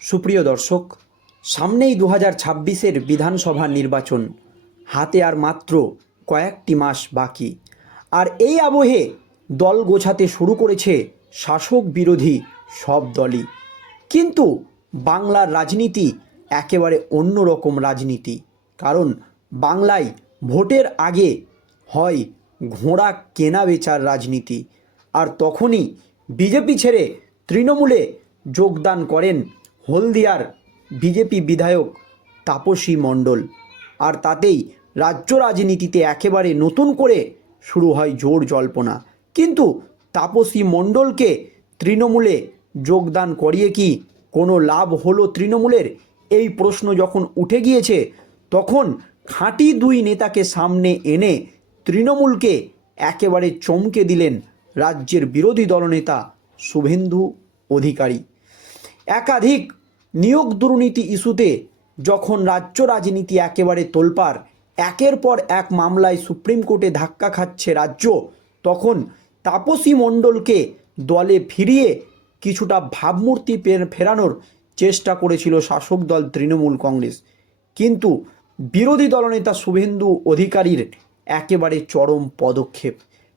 সুপ্রিয় দর্শক, সামনেই দু হাজার ছাব্বিশের বিধানসভা নির্বাচন। হাতে আর মাত্র কয়েকটি মাস বাকি। আর এই আবহে দল গোছাতে শুরু করেছে শাসক বিরোধী সব দলই। কিন্তু বাংলার রাজনীতি একেবারে অন্যরকম রাজনীতি। কারণ বাংলায় ভোটের আগে হয় ঘোড়া কেনা বেচার রাজনীতি। আর তখনই বিজেপি ছেড়ে তৃণমূলে যোগদান করেন হলদিয়ার বিজেপি বিধায়ক তাপসী মণ্ডল। আর তাতেই রাজ্য রাজনীতিতে একেবারে নতুন করে শুরু হয় জোর জল্পনা। কিন্তু তাপসী মণ্ডলকে তৃণমূলে যোগদান করিয়ে কি কোনো লাভ হলো তৃণমূলের? এই প্রশ্ন যখন উঠে গিয়েছে, তখন খাঁটি দুই নেতাকে সামনে এনে তৃণমূলকে একেবারে চমকে দিলেন রাজ্যের বিরোধী দলনেতা শুভেন্দু অধিকারী। একাধিক নিয়োগ দুর্নীতি ইস্যুতে যখন রাজ্য রাজনীতি একেবারে তোলপার একের পর এক মামলায় সুপ্রিম কোর্টে ধাক্কা খাচ্ছে রাজ্য, তখন তাপসী মণ্ডলকে দলে ফিরিয়ে কিছুটা ভাবমূর্তি ফেরানোর চেষ্টা করেছিল শাসক দল তৃণমূল কংগ্রেস। কিন্তু বিরোধী দলনেতা শুভেন্দু অধিকারীর একেবারে চরম পদক্ষেপ।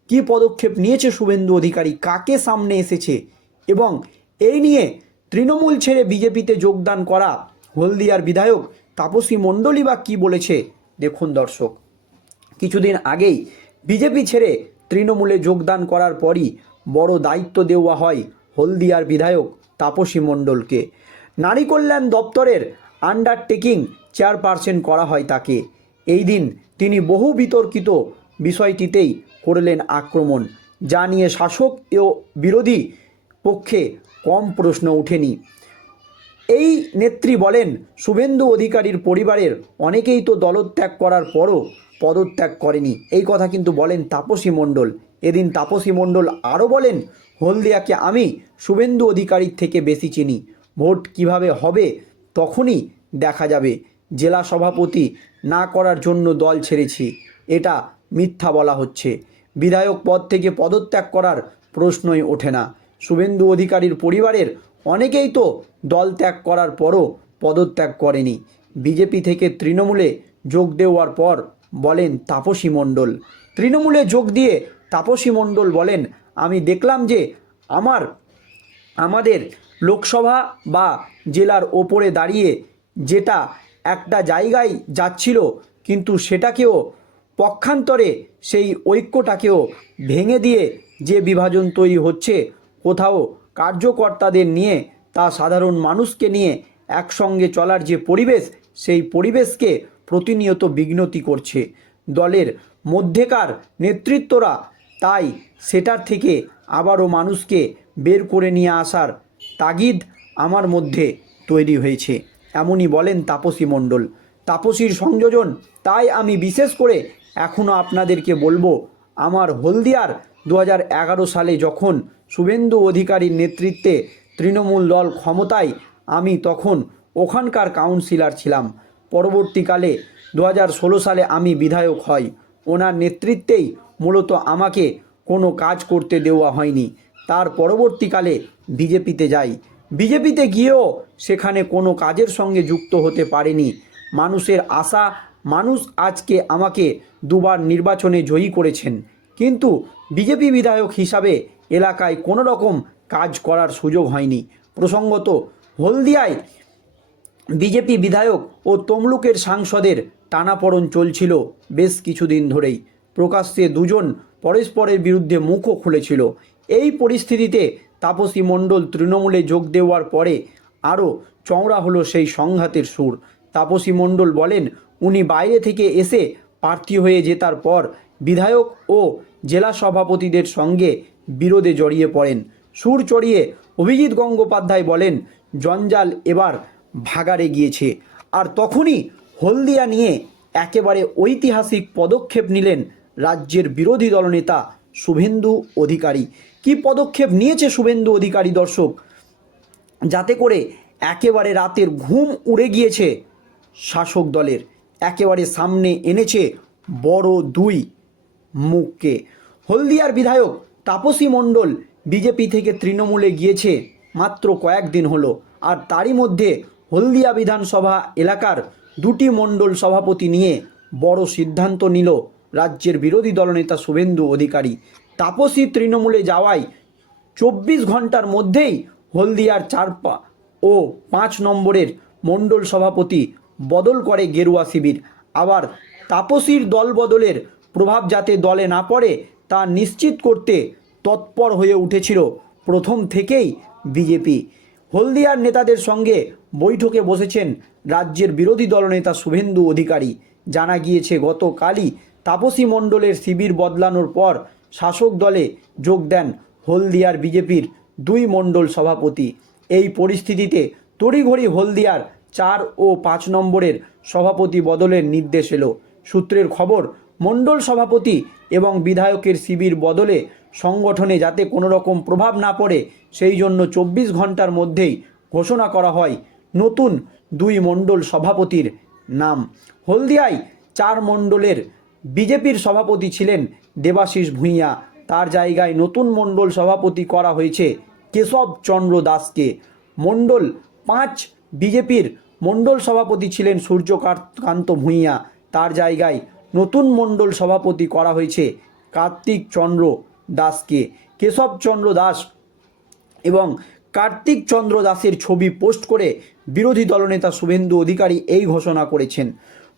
কী পদক্ষেপ নিয়েছে শুভেন্দু অধিকারী, কাকে সামনে এসেছে এবং এই নিয়ে তৃণমূল ছেড়ে বিজেপিতে যোগদান করা হলদিয়ার বিধায়ক তাপসী মণ্ডলী বা কী বলেছে? দেখুন দর্শক। কিছুদিন আগেই বিজেপি ছেড়ে তৃণমূলে যোগদান করার পরই বড় দায়িত্ব দেওয়া হয় হলদিয়ার বিধায়ক তাপসী মণ্ডলকে। নারী কল্যাণ দপ্তরের আন্ডারটেকিং চেয়ারপারসন করা হয় তাকে। এই দিন তিনি বহু বিতর্কিত বিষয়টিতেই করলেন আক্রমণ। যা নিয়ে শাসক ও বিরোধী পক্ষে কম প্রশ্ন ওঠেনি। এই নেত্রী বলেন, শুভেন্দু অধিকারীর পরিবারের অনেকেই তো দলত্যাগ করার পরও পদত্যাগ করেনি। এই কথা কিন্তু বলেন তাপসী মণ্ডল। এদিন তাপসী মণ্ডল আরও বলেন, হলদিয়াকে আমি শুভেন্দু অধিকারীর থেকে বেশি চিনি। ভোট কীভাবে হবে তখনই দেখা যাবে। জেলা সভাপতি না করার জন্য দল ছেড়েছি, এটা মিথ্যা বলা হচ্ছে। বিধায়ক পদ থেকে পদত্যাগ করার প্রশ্নই ওঠে না। শুভেন্দু অধিকারীর পরিবারের অনেকেই তো দল ত্যাগ করার পরও পদত্যাগ করেনি। বিজেপি থেকে তৃণমূলে যোগ দেওয়ার পর বলেন তাপসী মণ্ডল। তৃণমূলে যোগ দিয়ে তাপসী মণ্ডল বলেন, আমি দেখলাম যে আমার, আমাদের লোকসভা বা জেলার ওপরে দাঁড়িয়ে যেটা একটা জায়গায় যাচ্ছিল, কিন্তু সেটাকেও পক্ষান্তরে সেই ঐক্যটাকেও ভেঙে দিয়ে যে বিভাজন তৈরি হচ্ছে কোথাও কার্যকর্তাদের নিয়ে তা সাধারণ মানুষকে নিয়ে একসঙ্গে চলার যে পরিবেশ, সেই পরিবেশকে প্রতিনিয়ত বিঘ্নতি করছে। দলের মধ্যেকার নেতৃত্বরা তাই সেটার থেকে আবারও মানুষকে বের করে নিয়ে আসার তাগিদ আমার মধ্যে তৈরি হয়েছে। এমনই বলেন তাপসী মণ্ডল। তাপসীর সংযোজন তাই আমি বিশেষ করে এখনও আপনাদেরকে বলব আমার হলদিয়ার দু হাজার এগারো সালে যখন শুভেন্দু অধিকারীর নেতৃত্বে তৃণমূল দল ক্ষমতায়, আমি তখন ওখানকার কাউন্সিলর ছিলাম। পরবর্তীকালে দু হাজার ষোলো সালে আমি বিধায়ক হই। ওনার নেতৃত্বেই মূলত আমাকে কোনো কাজ করতে দেওয়া হয়নি। তার পরবর্তীকালে বিজেপিতে যাই। বিজেপিতে গিয়েও সেখানে কোনো কাজের সঙ্গে যুক্ত হতে পারেনি। মানুষের আশা মানুষ আজকে আমাকে দুবার নির্বাচনে জয়ী করেছেন। কিন্তু বিজেপি বিধায়ক হিসাবে এলাকায় কোনো রকম কাজ করার সুযোগ হয়নি। প্রসঙ্গত হলদিয়ায় বিজেপি বিধায়ক ও তমলুকের সাংসদের টানাপড়ন চলছিল বেশ কিছুদিন ধরেই। প্রকাশ্যে দুজন পরস্পরের বিরুদ্ধে মুখও খুলেছিল। এই পরিস্থিতিতে তাপসী মণ্ডল তৃণমূলে যোগ দেওয়ার পরে আরও চওড়া হলো সেই সংঘাতের সুর। তাপসী মণ্ডল বলেন উনি বাইরে থেকে এসে প্রার্থী হয়ে জেতার পর বিধায়ক ও জেলা সভাপতিদের সঙ্গে বিরোধে জড়িয়ে পড়েন। সুর চড়িয়ে অভিজিৎ গঙ্গোপাধ্যায় বলেন, জঞ্জাল এবার ভাগাড়ে গিয়েছে। আর তখনই হলদিয়া নিয়ে একেবারে ঐতিহাসিক পদক্ষেপ নিলেন রাজ্যের বিরোধী দলনেতা শুভেন্দু অধিকারী। কি পদক্ষেপ নিয়েছে শুভেন্দু অধিকারী দর্শক? যাতে করে একেবারে রাতের ঘুম উড়ে গিয়েছে শাসক দলের। একেবারে সামনে এনেছে বড় দুই মুখকে। হলদিয়ার বিধায়ক তাপসী মণ্ডল বিজেপি থেকে তৃণমূলে গিয়েছে মাত্র কয়েকদিন হলো, আর তারই মধ্যে হলদিয়া বিধানসভা এলাকার দুটি মণ্ডল সভাপতি নিয়ে বড় সিদ্ধান্ত নিল রাজ্যের বিরোধী দলনেতা শুভেন্দু অধিকারী। তাপসী তৃণমূলে যাওয়ায় চব্বিশ ঘণ্টার মধ্যেই হলদিয়ার চার ও পাঁচ নম্বরের মণ্ডল সভাপতি বদল করে গেরুয়া শিবির। আবার তাপসীর দল বদলের প্রভাব যাতে দলে না পড়ে, তা নিশ্চিত করতে তৎপর হয়ে উঠেছিল প্রথম থেকেই বিজেপি। হলদিয়ার নেতাদের সঙ্গে বৈঠকে বসেছেন রাজ্যের বিরোধী দলনেতা শুভেন্দু অধিকারী। জানা গিয়েছে, গতকালই তাপসী মণ্ডলের শিবির বদলানোর পর শাসক দলে যোগ দেন হলদিয়ার বিজেপির দুই মণ্ডল সভাপতি। এই পরিস্থিতিতে তড়িঘড়ি হলদিয়ার চার ও পাঁচ নম্বরের সভাপতি বদলের নির্দেশ এলো। সূত্রের খবর, মণ্ডল সভাপতি এবং বিধায়কের শিবির বদলে সংগঠনে যাতে কোনো রকম প্রভাব না পড়ে, সেই জন্য চব্বিশ ঘণ্টার মধ্যেই ঘোষণা করা হয় নতুন দুই মণ্ডল সভাপতির নাম। হলদিয়ায় চার মণ্ডলের বিজেপির সভাপতি ছিলেন দেবাশিস ভূঁইয়া। তার জায়গায় নতুন মণ্ডল সভাপতি করা হয়েছে কেশব চন্দ্র দাসকে। মণ্ডল পাঁচ বিজেপির মণ্ডল সভাপতি ছিলেন সূর্যকান্ত ভূঁইয়া। তার জায়গায় নতুন মণ্ডল সভাপতি করা হয়েছে কার্তিক চন্দ্র দাসকে। কেশবচন্দ্র দাস এবং কার্তিক চন্দ্র দাসের ছবি পোস্ট করে বিরোধী দলনেতা শুভেন্দু অধিকারী এই ঘোষণা করেছেন।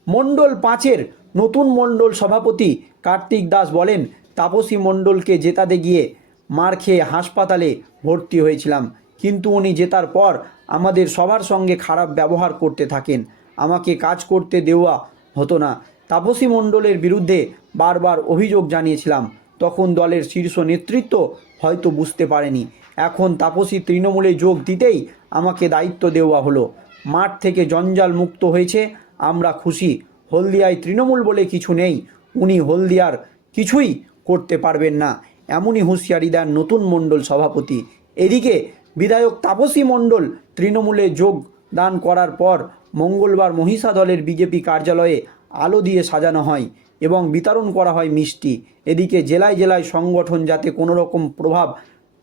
মণ্ডল পাঁচের নতুন মণ্ডল সভাপতি কার্তিক দাস বলেন, তাপসী মণ্ডলকে জেতাতে গিয়ে মার খেয়ে হাসপাতালে ভর্তি হয়েছিলাম। কিন্তু উনি জেতার পর আমাদের সবার সঙ্গে খারাপ ব্যবহার করতে থাকেন। আমাকে কাজ করতে দেওয়া হতো না। তাপসী মণ্ডলের বিরুদ্ধে বারবার অভিযোগ জানিয়েছিলাম। তখন দলের শীর্ষ নেতৃত্ব হয়তো বুঝতে পারেনি। এখন তাপসী তৃণমূলে যোগ দিতেই আমাকে দায়িত্ব দেওয়া হলো। মাঠ থেকে জঞ্জাল মুক্ত হয়েছে, আমরা খুশি। হলদিয়ায় তৃণমূল বলে কিছু নেই। উনি হলদিয়ার কিছুই করতে পারবেন না। এমনই হুঁশিয়ারি দেন নতুন মণ্ডল সভাপতি। এদিকে বিধায়ক তাপসী মণ্ডল তৃণমূলে যোগ দান করার পর মঙ্গলবার মহিষা দলের বিজেপি কার্যালয়ে আলো দিয়ে সাজানো হয় এবং বিতরণ করা হয় মিষ্টি। এদিকে জেলায় জেলায় সংগঠন যাতে কোনো রকম প্রভাব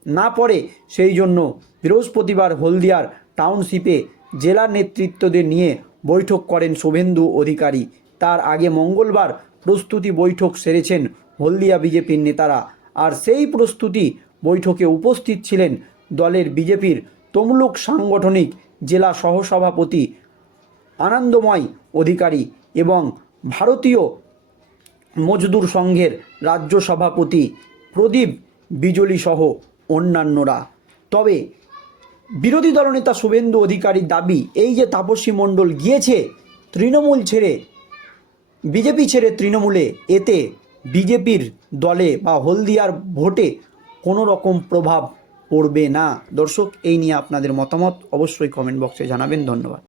না পড়ে, সেই জন্য বৃহস্পতিবার হলদিয়ার টাউনশিপে জেলা নেতৃত্বদের নিয়ে বৈঠক করেন শুভেন্দু অধিকারী। তার আগে মঙ্গলবার প্রস্তুতি বৈঠক সেরেছেন হলদিয়া বিজেপির নেতারা। আর সেই প্রস্তুতি বৈঠকে উপস্থিত ছিলেন দলের বিজেপির তমলুক সাংগঠনিক জেলা সহসভাপতি, আনন্দময় অধিকারী এবং ভারতীয় মজদুর সংঘের রাজ্য সভাপতি প্রদীপ বিজলি সহ অন্যান্যরা। তবে বিরোধী দলনেতা শুভেন্দু অধিকারীর দাবি এই যে তাপসী মণ্ডল গিয়েছে তৃণমূল ছেড়ে, বিজেপি ছেড়ে তৃণমূলে, এতে বিজেপির দলে বা হলদিয়ার ভোটে কোনো রকম প্রভাব পড়বে না। দর্শক এই নিয়ে আপনাদের মতামত অবশ্যই কমেন্ট বক্সে জানাবেন। ধন্যবাদ।